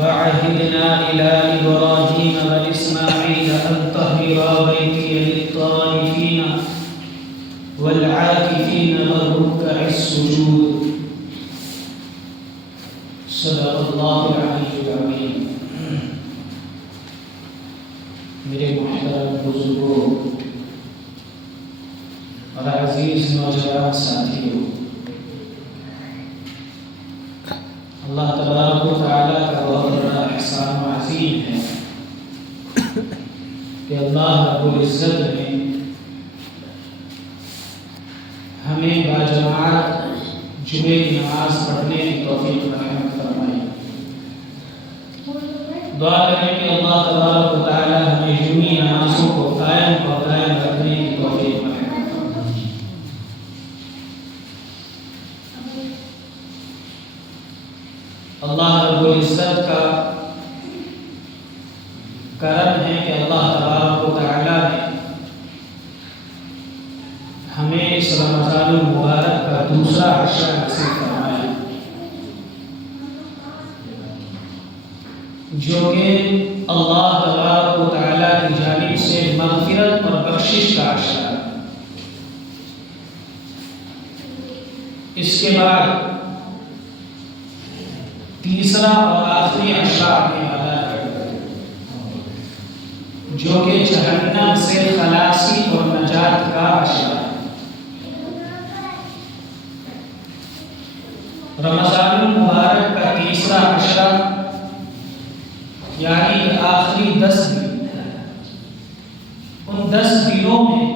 وعهدنا إلى إبراهيم وإسماعيل أن طهرا بيتي للطائفين والعاكفين والركع السجود. صدق الله العلي العظيم. میرے محترم بزرگوں اور عزیز نوجوان ساتھیوں، اللہ تبارک و تعالیٰ کا بہت بڑا احسان و عظیم ہے کہ اللہ رب العزت نے ہمیں باجماعت جمعے کی نماز پڑھنے کی توفیق فراہم فرمائی۔ دعا کریں کہ اللہ تبارک و تعالیٰ ہمیں جمعی نمازوں کو قائم اور دائم رکھنے کی توفیق فرمائے۔ اللہ رب العزت کا کرم ہے کہ اللہ تبارک و تعالیٰ نے ہمیں اس رمضان المبارک کا دوسرا عشرہ نصیب فرمایا، جو کہ اللہ تبارک و تعالیٰ کی جانب سے مغفرت اور بخشش کا عشرہ ہے۔ اس کے بعد تیسرا اور آخری عشرہ آنے والا ہے، جو کہ جہنم سے خلاصی اور نجات کا عشرہ ہے۔ رمضان المبارک کا تیسرا عشرہ یعنی آخری 10 دن، ان 10 دنوں میں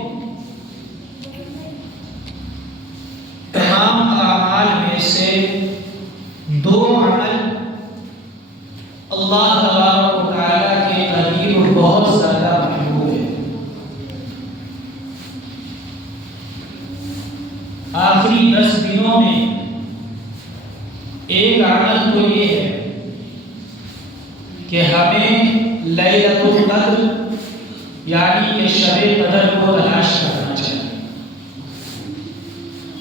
تمام اعمال میں سے 2 عمل اللہ تبارک و تعالیٰ کے قریب بہت زیادہ محبوب ہے۔ آخری 10 دنوں میں ایک عمل تو یہ ہے کہ ہمیں لیلۃ القدر یعنی کہ شب قدر کو تلاش کرنا چاہیے،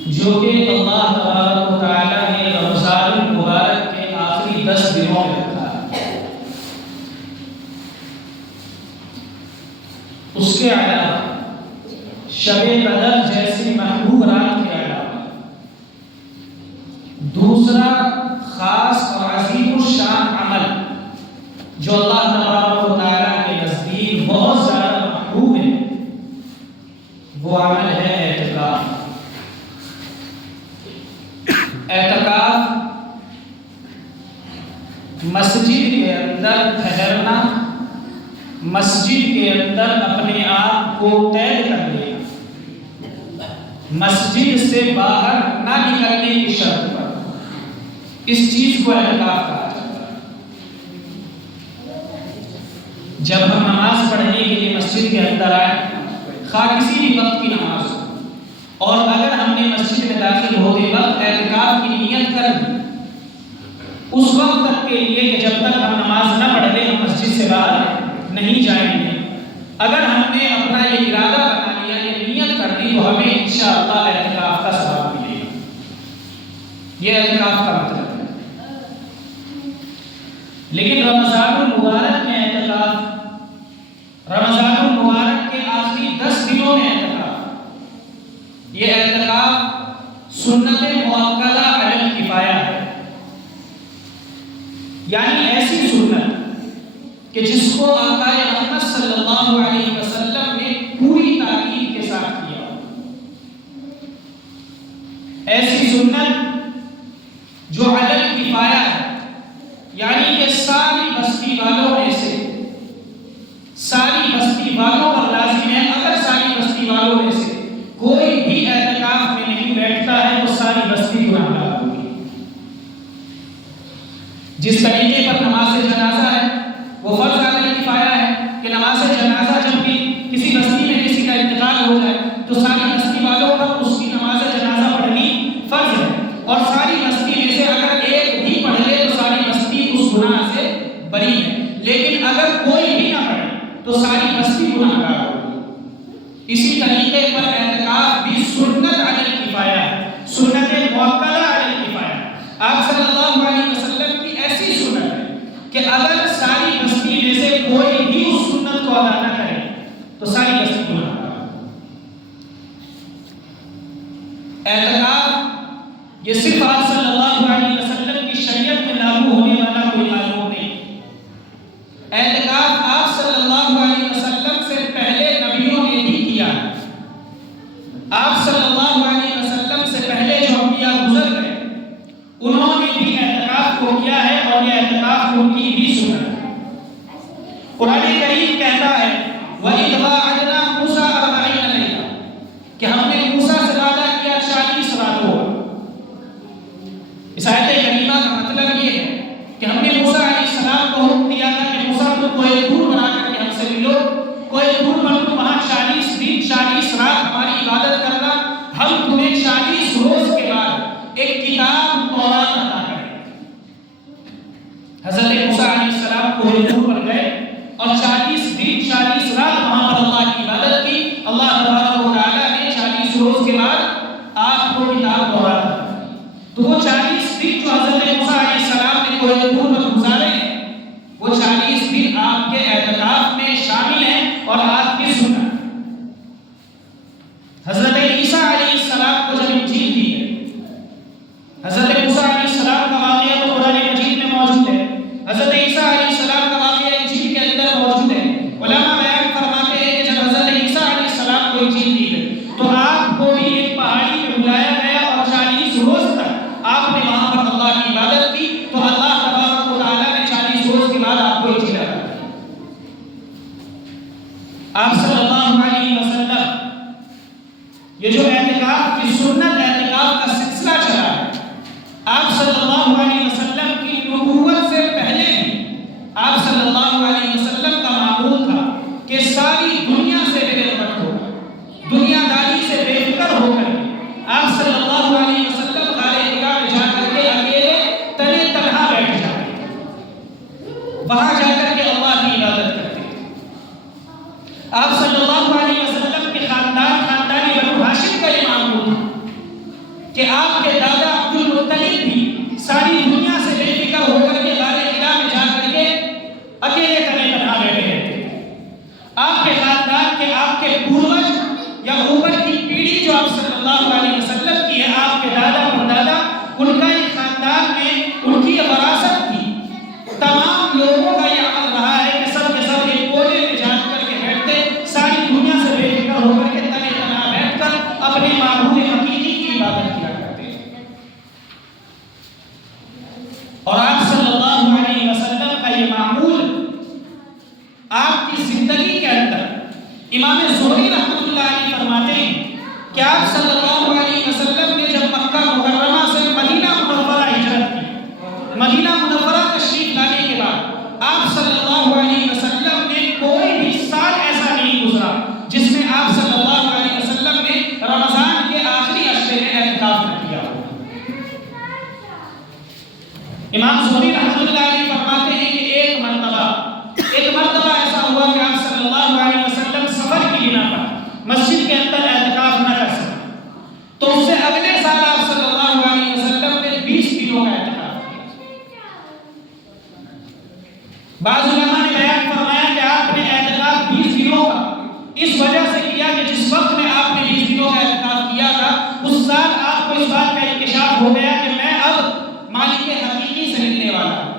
جو کہ اللہ تبارک و تعالیٰ نے رمضان المبارک کے آخری 10 دنوں میں رکھا ہے۔ اس کے علاوہ شب قدر جیسی محبوب رات کے علاوہ دوسرا خاص اور عظیم الشان عمل جو اللہ تبارک و تعالیٰ کے نزدیک بہت زیادہ محبوب ہے، وہ عمل ہے اعتکاف۔ اعتکاف مسجد کے اندر ٹھہرنا، مسجد کے اندر اپنے آپ کو قید کر لینا، مسجد سے باہر نہ نکلنے کی شرط پر، اس چیز کو اعتکاف کہا جاتا ہے۔ جب ہم نماز پڑھنے کے لیے مسجد کے اندر آئے، خواہ کسی بھی وقت کی نماز ہو، اور اگر ہم نے مسجد میں داخل ہوتے وقت اعتکاف کی نیت کر دی، اس وقت تک کے لیے کہ جب تک ہم نماز نہ پڑھ لیں ہم مسجد سے باہر نہیں جائیں گے، اگر ہم نے اپنا یہ ارادہ بنا لیا، یہ نیت کر دی، تو ہمیں انشاءاللہ اعتکاف کا ثواب ملے گا۔ یہ اعتکاف کا مطلب ہے۔ لیکن رمضان المبارک میں اعتکاف، رمضان المبارک کے آخری 10 دنوں میں اعتکاف، یہ اعتکاف سنت مؤکدہ علی الکفایہ ہے، یعنی ایسی سنت کہ جس کو آقا محمد صلی اللہ علیہ وسلم نے پوری تاکید کے ساتھ کیا، ایسی سنت جو علی الکفایہ ہے، یعنی کہ ساری بستی والوں میں سے، ساری بستی والوں پر لازم ہے۔ اگر ساری بستی والوں میں سے کوئی بھی اعتکاف میں نہیں بیٹھتا ہے تو ساری بستی گناہگار ہوگی۔ جس طریقے پر نماز جنازہ ہے وہ فرض علی الکفایہ ہے کہ نماز جنازہ جب بھی کسی بستی میں کسی کا انتقال ہو جائے تو ساری بستی والوں پر اس کی نماز جنازہ پڑھنی فرض ہے، اور ساری بستی میں سے اگر ایک بھی پڑھ لے تو ساری بستی اس گناہ سے بری ہے، لیکن اگر کوئی بھی نہ پڑھے تو ساری بستی گناہگار ہوگی۔ اسی طریقے پر اعتکاف بھی سنت علی الکفایہ ہے، سنت مؤکدہ علی الکفایہ۔ آپ صلی اللہ علیہ وسلم کی ایسی سنت ہے کہ اگر ساری بستی میں سے کوئی بھی اس سنت کو ادا نہ کرے تو ساری بستی کو نہ کرے۔ اعتکاف یہ صرف آپ صلی اللہ علیہ وسلم کی شریعت میں لاگو ہونے والا کوئی قانون نہیں۔ اعتکاف آپ صلی اللہ علیہ وسلم سے پہلے نبیوں نے بھی کیا ہے۔ آپ صلی اللہ علیہ وسلم سے پہلے جو انبیاء گزر گئے انہوں نے بھی اعتکاف کو کیا ہے، اور یہ اعتکاف ان کی بھی سنت ہے۔ قرآن کریم کہتا ہے وَإِذْ وَاعَدْنَا مُوسَىٰ 40 لَيْلَةً کہ ہم نے موسیٰ سے وعدہ کیا 40 راتوں۔ اس آیت کریمہ کا مطلب یہ ہے کہ ہم نے موسیٰ علیہ السلام کو حکم دیا تھا کہ موسیٰ کو کوئی دور بنا کر کے ہم سے ملو، کوئی دور بن تو وہاں 40 دن 40 رات ہماری عبادت کرنا، ہم تمہیں 40 روز کے بعد ایک کتاب تورات عطا کریں گے۔ حضرت موسیٰ علیہ السلام کو دور پر گئے اور 40 دن 40 رات وہاں پر اللہ کی عبادت کی۔ اللہ تبارک و تعالیٰ نے 40 روز کے بعد آپ کو کتاب تورات عطا کی۔ تو وہ 40 دن جو حضرت موسیٰ علیہ السلام نے کوہ طور پر گزارے ہیں وہ 40 دن آپ کے اعتکاف میں شامل ہیں اور آپ کی سنت۔ حضرت عیسیٰ علیہ السلام کو جب انجیل دی ہے، حضرت موسیٰ علیہ السلام کا واقعہ تو قرآن مجید میں موجود ہے، حضرت عیسیٰ علیہ السلام کا واقعہ انجیل کے اندر موجود ہے۔ علماء بیان فرماتے ہیں کہ جب حضرت عیسیٰ علیہ السلام کو انجیل دی گئی تو آپ کو بھی ایک پہاڑی میں بلایا گیا اور 40 روز تک آپ نے وہاں پر اللہ کی عبادت کی۔ تو اللہ تبارک و تعالیٰ نے 40 روز کے بعد آپ کو انجیل عطا کی۔ آپ صلی اللہ علیہ وسلم یہ جو اعتکاف کی سنت، اعتکاف کا سلسلہ چلا ہے، آپ صلی اللہ علیہ وسلم کی نبوت سے پہلے بھی آپ صلی اللہ علیہ وسلم کا معمول تھا کہ ساری دنیا سے بے غفلت ہو کر، دنیا داری سے بے فکر ہو کر آپ صلی اللہ علیہ وسلم غار حرا میں جا کر کے اکیلے تنے تنہا بیٹھ جاتے، وہاں جا کر کے اللہ کی عبادت کرتے۔ آپ صلی اللہ علیہ وسلم کے خاندانی بنو ہاشم کا یہ معمول تھا کہ آپ کے دادا عبد المطلب بھی ساری دنیا سے بے فکر ہو کر کے غار حرا میں جا کر کے اکیلے تنے تنہا بیٹھے رہتے۔ آپ کے خاندان کے آپ کے پوروج یا اوپر کی پیڑھی جو آپ صلی اللہ علیہ وسلم کی ہے، آپ کے دادا پردادا، ان کا ایک خاندان میں ان کی وراثت تھی۔ تمام لوگوں کا یہ عمل رہا ہے کہ سب کے سب ایک کونے میں جا کر کے بیٹھتے، ساری دنیا سے بے فکر ہو کر کے تنے تنہا بیٹھ کر اپنے معبود حقیقی کی عبادت کیا کرتے۔ اور آپ صلی اللہ علیہ وسلم کا یہ معمول آپ کی زندگی کے اندر امام زہری رحمۃ اللہ علیہ فرماتے ہیں کہ آپ صلی اللہ علیہ وسلم نے جب مکہ مکرمہ سے مدینہ منورہ ہجرت کی، مدینہ منورہ تشریف لانے کے بعد آپ صلی اللہ علیہ وسلم نے کوئی بھی سال ایسا نہیں گزرا جس میں آپ صلی اللہ علیہ وسلم نے رمضان کے آخری عشرے میں اعتکاف نہ کیا ہو۔ امام زہری رحمۃ اللہ علیہ فرماتے ہیں کہ ایک مرتبہ ایسا ہوا کہ آپ صلی اللہ علیہ وسلم سفر کی بنا پر مسجد کے اندر اعتکاف نہ کر سکے، تو اس سے اگلے سال آپ صلی اللہ علیہ وسلم نے 20 دنوں کا اعتکاف کیا۔ بعض علماء نے بیان فرمایا کہ آپ نے اعتکاف 20 دنوں کا اس وجہ سے کیا کہ جس وقت میں آپ نے 20 دنوں کا اعتکاف کیا تھا اس سال آپ کو اس بات کا انکشاف ہو گیا کہ میں اب مالک حقیقی سے ملنے والا ہوں،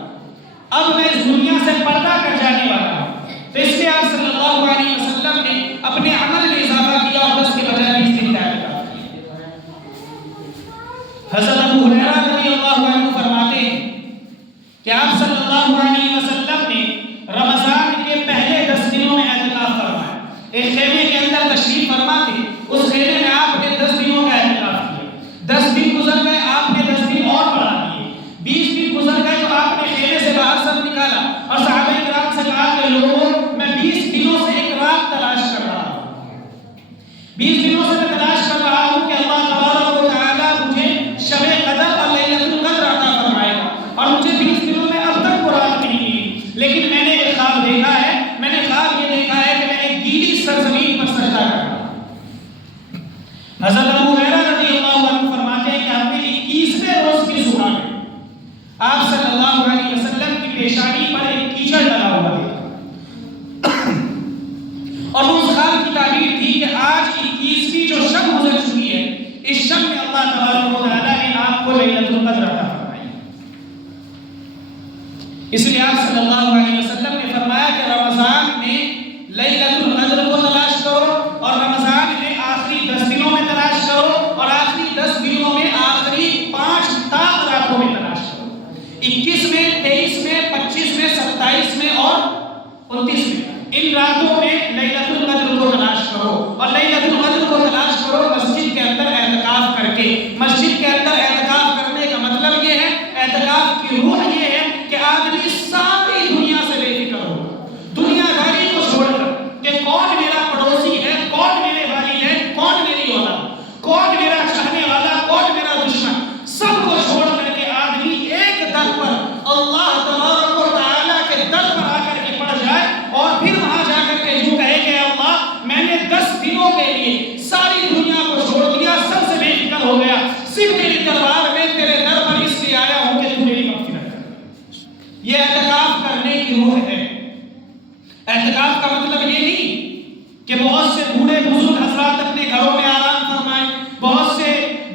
اب میں اس دنیا سے پردہ کر جانے والا ہوں۔ تو اس لیے آپ صلی اللہ علیہ وسلم نے اپنے عمل میں اضافہ کیا اور 10 کے بجائے 20 دن کا اعتکاف کیا۔ حضرت ابو ہریرہ رضی اللہ عنہ فرماتے ہیں کہ آپ صلی اللہ علیہ وسلم نے رمضان کے پہلے 10 دنوں میں اعتکاف فرمایا۔ ایک خیمے کے اندر تشریف فرما تھے، اس خیمے میں آپ نے 10 دنوں کا اعتکاف کیا۔ 10 دن گزر گئے، آپ نے 10 دن اور بڑھا دیے، 20 دن گزر گئے تو آپ نے خیمے سے باہر سب نکالا اور صحابہ کرام سے کہا کہ لوگوں میں 20 دنوں سے ایک رات تلاش کر رہا ہوں، 20 دنوں سے میں تلاش کر رہا ہوں کہ اللہ تبارک و تعالیٰ مجھے شب قدر اور لیلۃ القدر عطا فرمائے گا، اور مجھے 20 دنوں میں اب تک وہ رات نہیں ملی، لیکن میں نے ایک خواب دیکھا ہے، میں نے خواب یہ دیکھا ہے کہ میں ایک گیلی سرزمین پر سجدہ کر رہا ہوں۔ حضرت ابو ہریرہ رضی اللہ عنہ فرماتے ہیں کہ ہم نے 21ویں روز کی صبح میں آپ صلی اللہ علیہ وسلم کی پیشانی پر تبارک و تعالیٰ نے آپ کو لیلۃ القدر عطا فرمائی. اس لیے آپ صلی اللہ علیہ وسلم نے فرمایا کہ رمضان میں لیلۃ القدر کو تلاش کرو، اور رمضان میں آخری 10 دنوں میں تلاش کرو، اور آخری 10 دنوں میں آخری 5 تاک راتوں میں تلاش کرو. 21 میں، 23 میں، 25 میں، 27 میں اور 29 میں ان راتوں میں لیلۃ القدر کو تلاش کرو. اور لیلۃ القدر کو تلاش کرو مسجد کے اندر اعتکاف کر کے. مسجد کے اندر اعتکاف کرنے کا مطلب یہ ہے، اعتکاف کی روح یہ ہے کہ آدمی ساری دنیا سے بے فکر ہو، دنیا داری کو چھوڑ کر کہ کون میرا پڑوسی ہے، کون میرے والد ہے، کون میری اولاد، کون میرا چاہنے والا، کون میرا دشمن، سب کو چھوڑ کر کے آدمی ایک در پر اللہ تبارک و تعالیٰ کے در پر آ کر کے پڑ جائے، اور پھر وہاں جا کر کے یوں کہے کہ اللہ میں نے 10 دنوں کے لیے ساری دنیا کو چھوڑ دیا، سب سے بے فکر ہو گیا، صرف تیری دربار میں تیرے در پر اس لیے آیا ہوں کہ تو میری مغفرت کر. یہ اعتکاف کرنے کی روح ہے. اعتکاف کا مطلب یہ نہیں کہ بہت سے بوڑھے بزرگ حضرات اپنے گھروں میں آرام فرمائیں. بہت سے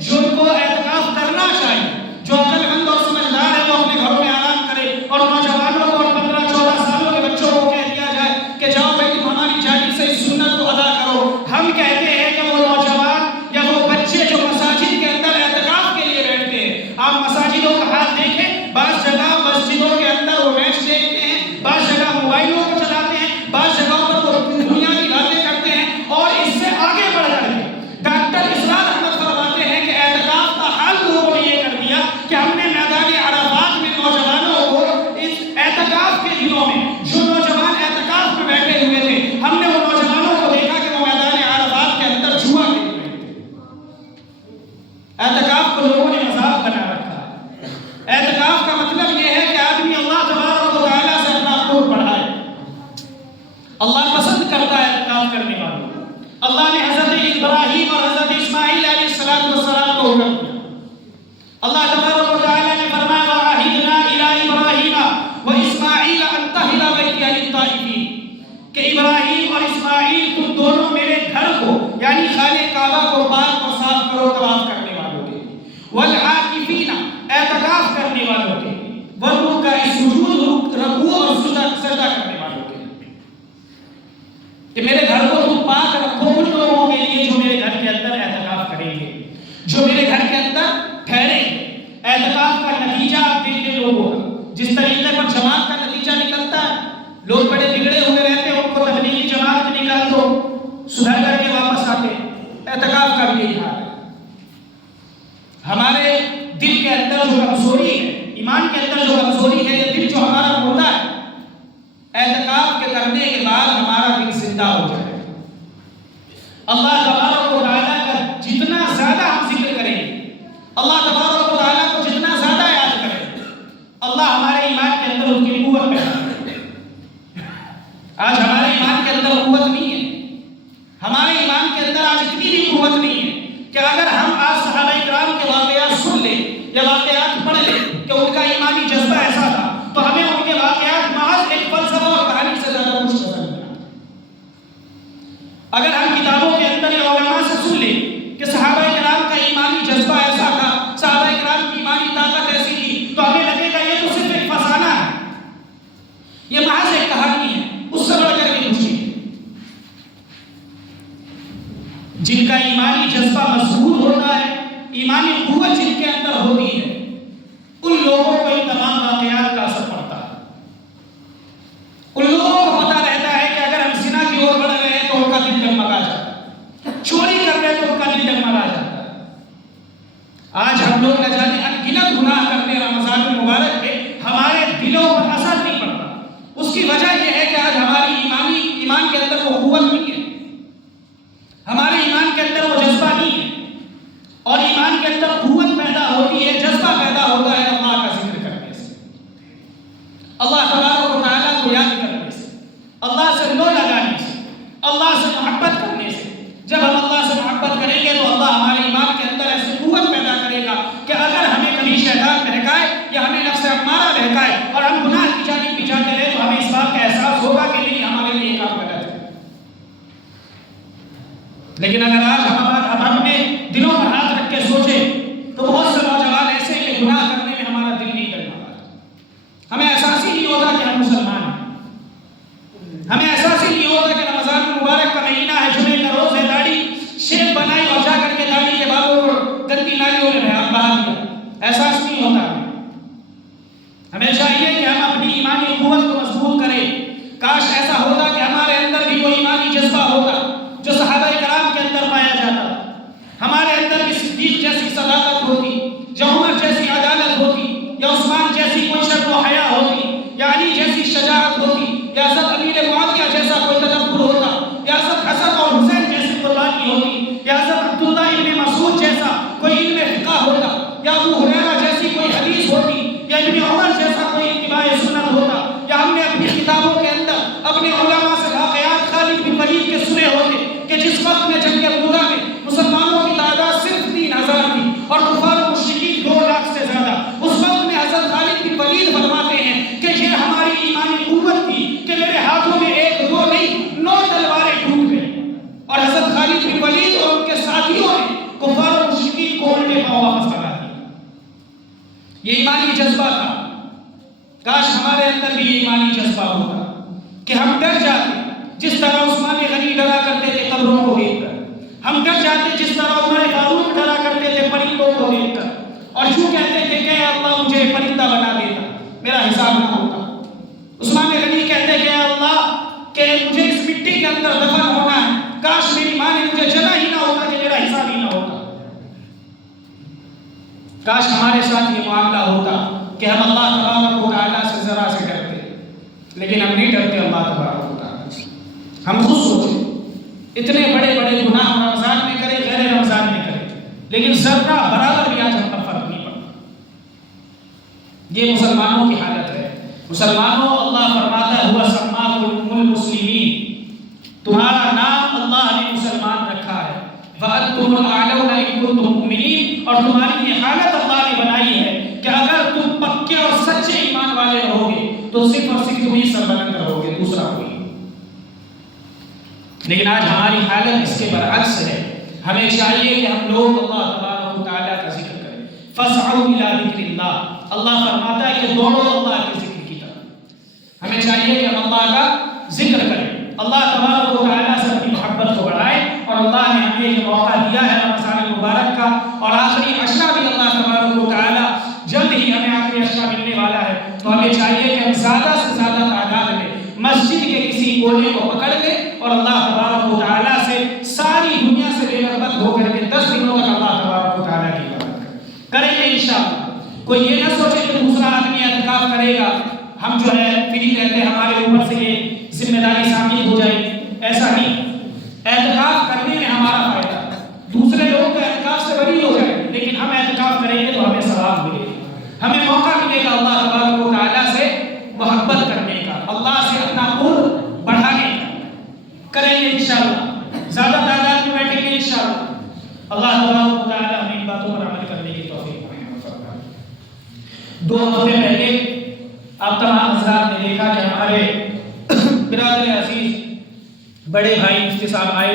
جن کو اعتکاف کرنا چاہیے، جو عقل مند اور سمجھدار ہے، وہ اپنے گھروں میں آرام کرے، اور نوجوانوں کو اور 15-14 سالوں کے بچوں کو کہہ دیا جائے کہ جاؤ بھائی تم ہماری جانب سے اس سنت کو ادا کرو. ہم کہتے ہیں کہ وہ نوجوان یا وہ بچے جو مساجد کے اندر اعتکاف کے لیے بیٹھتے ہیں، آپ مساجدوں کا حال دیکھیں، بعض جگہ مسجدوں کے اندر وہ میچ دیکھتے ہیں، بعض جگہ موبائلوں کو چلاتے ہیں، بعض جگہوں پر وہ دنیا کی باتیں کرتے ہیں. اور اس سے آگے بڑھ کر کے ڈاکٹر اسرار احمد فرماتے ہیں کہ اعتکاف کا حال لوگوں نے یہ کر دیا کہ ہم نے میدان عرفات میں نوجوانوں کو اس اعتکاف کے دنوں میں جو نوجوان اعتکاف میں بیٹھے ہوئے تھے، ہم نے وہ نوجوانوں کو دیکھا کہ وہ میدان عرفات کے اندر جوا کھیل رہے تھے. اعتکاف کو لوگوں نے مذاق بنا رکھا ہے. اعتکاف کا مطلب یہ ہے کہ آدمی اللہ تبارک و تعالیٰ سے اپنا قرب بڑھائے. اللہ پسند کرتا ہے اعتکاف کرنے والوں. اللہ نے حضرت ابراہیم اور حضرت اسماعیل علیہ السلام کو حکم دیا. اللہ تبارک و تعالیٰ نے فرمایا وَعَهِدْنَا إِلَىٰ إِبْرَاهِيمَ وَإِسْمَاعِيلَ أَن طَهِرَ بَيْتِيَ لِلطَّائِفِينَ کہ ابراہیم اور اسماعیل تم دونوں میرے گھر کو یعنی خانہ کعبہ کو پاک اور صاف کرو طواف کرنے والوں کے لیے، وَالْعَاكِفِينَ اعتکاف کرنے والوں کے لیے، وَالرُّكَّعِ سجود رکوع اور سجدہ کرنے والوں کے لیے، کہ میرے گھر کو تم پاک رکھو ان لوگوں کے لیے جو میرے گھر کے اندر اعتکاف کریں گے، جو میرے گھر کے اندر ٹھہریں گے. اعتکاف کا نتیجہ آپ دیکھیں لوگوں کا، جس طریقے پر جماعت کا نتیجہ نکلتا ہے، لوگ بڑے بگڑے ہوئے رہتے ہیں، ان کو تبلیغی جماعت میں نکال دو، سدھر کر کے واپس آتے ہیں. اعتکاف کا بھی یہی حال ہے. ہمارے دل کے اندر جو کمزوری ہے، ایمان کے اندر جو کمزوری ہے، یہ دل جو ہمارا مردہ ہے، اعتکاف کے کرنے کے بعد ہمارا دل زندہ ہو جائے. اللہ تبارک و تعالیٰ کا جتنا زیادہ ہم ذکر کریں گے، اللہ تبارک و تعالیٰ کو جتنا زیادہ یاد کریں، اللہ ہمارے ایمان کے اندر ان کی قوت پیدا کرے. آج ہمارے ایمان کے اندر قوت نہیں ہے. ہمارے ایمان کے اندر آج اتنی بھی قوت نہیں ہے کہ اگر ہم آج صحابہ کرام کے واقعات سن لیں یا واقعات پڑھ لیں کہ ان کا ایمانی جذبہ ایسا تھا، تو ہمیں ان کے واقعات محض ایک فلسفہ اور کہانی سے زیادہ کچھ نظر نہیں آتا. اگر ہم کتابوں کے اندر یا علماء سے سن لیں کہ صحابہ کرام کا ایمانی جذبہ ایسا تھا، صحابہ کرام کی ایمانی طاقت ایسی تھی، تو ہمیں لگے گا یہ تو صرف ایک فسانہ ہے، یہ محض ایک کہانی ہے، اس سے بڑھ کر کے کچھ نہیں. جن کا ایمانی جذبہ مضبوط ہوتا ہے، ایمانی قوت جن کے اندر ہوتی ہے، ان لوگوں کو ان تمام واقعات کا اثر پڑتا ہے. ان لوگوں کو پتہ رہتا ہے کہ اگر ہم زنا کی اور بڑھ رہے ہیں تو ان کا دل ڈگمگا جاتا ہے، چوری کر رہے ہیں تو ان کا دل ڈگمگا جاتا ہے. آج ہم لوگ نہ جانے انگنت گناہ کرتے ہیں رمضان المبارک میں، ہمارے دلوں پر اثر نہیں پڑتا. اس کی وجہ یہ ہے کہ آج ہماری ایمان کے اندر وہ قوت نہیں ہے، ہمارے ایمان کے اندر وہ جذبہ نہیں ہے. اور ایمان کے اندر قوت پیدا ہوتی ہے، جذبہ پیدا ہوتا ہے اللہ کا ذکر کرنے سے، اللہ تبارک و تعالیٰ کو یاد کرنے سے، اللہ سے لو لگانے سے، اللہ سے محبت کرنے سے. جب ہم اللہ سے محبت کریں گے تو اللہ ہمارے ایمان کے اندر ایسی قوت پیدا کرے گا کہ اگر ہمیں کبھی شیطان بہکائے یا ہمیں نفس امارہ بہکائے اور ہم گناہ کی جانب بھی جاتے رہے تو ہمیں اس بات کا احساس ہوگا کہ نہیں، ہمارے لیے کام غلط ہے. لیکن اگر آج ہم اپنے دلوں پر ہاتھ رکھ کے سوچیں نہیں ہوتا کہ ہم مسلمان ہیں، ہمیں احساس ہی نہیں ہوتا کہ رمضان المبارک کا مہینہ ہے، جمعے کا روز ہے، داڑھی شیو بنائی اور جا کر کے داڑھی کے بالوں کو گندی نالیوں میں بہا دیا، احساس نہیں ہوتا ہمیں چاہیے کہ ہم اپنی ایمانی قوت کو مضبوط کریں۔ کاش ایسا ہوتا کہ ہمارے اندر بھی وہ ایمانی جذبہ ہوتا جو صحابہ کرام کے اندر پایا جاتا، ہمارے اندر بھی صدیق جیسی صداقت ہوتی، یا عمر جیسی عدالت ہوتی، یا عثمان جیسی کوئی شرم و حیا ہوتی، یا علی جیسی شجاعت ہوتی، یا حضرت امیر معاویہ جیسا کوئی تدبر ہوتا، یا حضرت حسن اور حسین جیسی قربانی ہوتی، یا حضرت عبداللہ ابن مسعود جیسا کوئی علم فقہ ہوتا، یا ابو ہریرہ جیسی کوئی حدیث ہوتی، یا ابن عمر جیسا کوئی اتباع سنت ہوتا، یا ہم نے اپنی کتابوں کے اندر اپنے علماء سے واقعات خالد بن ولید کے سنے ہوتے کہ جس وقت میں جنگ مولا میں مسلمانوں کی تعداد صرف 3000 تھی اور کفار و مشرکین 2 لاکھ سے زیادہ، اس وقت میں حضرت خالد بن ولید فرماتے ہیں کہ یہ ہماری ایمانی قوت تھی کہ میرے ہاتھوں میں 1 2 نہیں 9 تلواریں ٹوٹ گئیں، اور حضرت خالد بن ولید اور ان کے ساتھیوں نے کفار و مشرکین کو الٹے پاؤں واپس لگا دیا۔ یہ ایمانی جذبہ تھا، کاش ہمارے اندر بھی یہ ایمانی جذبہ ہوتا کہ ہم ڈر جاتے جس طرح عثمان غنی ڈرا کرتے تھے قبروں کو دیکھ کر، ہم ڈر جاتے جس طرح عمر فاروق ڈرا کرتے تھے پرندوں کو دیکھ کر، اور یوں کہتے تھے کہ اے اللہ مجھے پرندہ بنا دیتا میرا حساب نہ ہوتا۔ عثمان غنی کہتے کہ اے اللہ کہ مجھے اس مٹی کے اندر دفن ہونا ہے، کاش میری ماں نے مجھے جلا ہی نہ ہوتا کہ میرا حساب ہی نہ ہوتا۔ کاش ہمارے ساتھ یہ معاملہ ہوتا کہ ہم اللہ تبارک و تعالیٰ سے ذرا سے ڈرتے، لیکن ہم نہیں ڈرتے اللہ تبارک و تعالیٰ سے۔ ہم خود سوچیں اتنے بڑے بڑے گناہ رمضان میں کریں غیر رمضان میں کریں، لیکن ذرہ برابر بھی آج ہم پر فرق نہیں پڑتا۔ یہ مسلمانوں کی حالت ہے۔ مسلمانوں، اللہ فرماتا ہے ہوا سماکم المسلمین، تمہارا نام اللہ نے مسلمان رکھا ہے، وَأَنْتُمُ الْأَعْلَوْنَ إِن كُنتُم مُؤْمِنِينَ، اور تمہاری یہ حالت اللہ نے بنائی ہے کہ اگر تم پکے اور سچے ایمان والے رہو گے تو صرف اور صرف تم ہی سربلند رہو گے، دوسرا کوئی۔ لیکن آج ہماری حالت اس کے برعکس ہے۔ ہمیں چاہیے کہ ہم لوگ اللہ تبارک و تعالیٰ کا ذکر کریں، فَاسْعَوْا إِلَىٰ ذِكْرِ اللَّهِ، اللہ فرماتا ہے کہ دوڑو اللہ کے ذکر کی طرف۔ ہمیں چاہیے کہ ہم اللہ کا ذکر کریں، اللہ تبارک و تعالیٰ سے اپنی محبت کو بڑھائیں، اور اللہ نے ہمیں یہ موقع دیا ہے رمضان المبارک کا، اور آخری عشرہ بھی اللہ تبارک و تعالیٰ جلد ہی ہمیں آخری عشرہ ملنے والا ہے، تو ہمیں چاہیے کہ ہم زیادہ سے زیادہ تعداد میں مسجد کے کسی کونے کو پکڑ لیں اور اللہ تبارک و تعالیٰ سے ساری دنیا سے بے رغبت ہو کر کے 10 دنوں تک اللہ تبارک و تعالیٰ کی عبادت کریں گے انشاءاللہ۔ کوئی یہ نہ سوچے کہ دوسرا آدمی اعتکاف کرے گا ہم جو ہے فری رہتے ہیں، ہمارے اوپر سے یہ ذمہ داری ثابت ہو جائے گی، ایسا نہیں۔ اعتکاف کرنے میں ہمارا فائدہ، دوسرے لوگ تو اعتکاف سے بری ہو جائیں، لیکن ہم اعتکاف کریں گے تو ہمیں ثواب ملے گا، ہمیں موقع ملے گا اللہ تبارک و تعالیٰ سے محبت کرنے کا، اللہ سے اپنا قرب بڑھانے کا۔ کریں گے انشاءاللہ، زیادہ تعداد میں بیٹھیں گے انشاءاللہ، اللہ تبارک و تعالیٰ ہمیں ان باتوں پر عمل کرنے کی توفیق فرمائے۔ 2 ہفتے پہلے آپ تمام حضرات نے دیکھا کہ ہمارے برادر عزیز بڑے بھائی مفتی صاحب آئے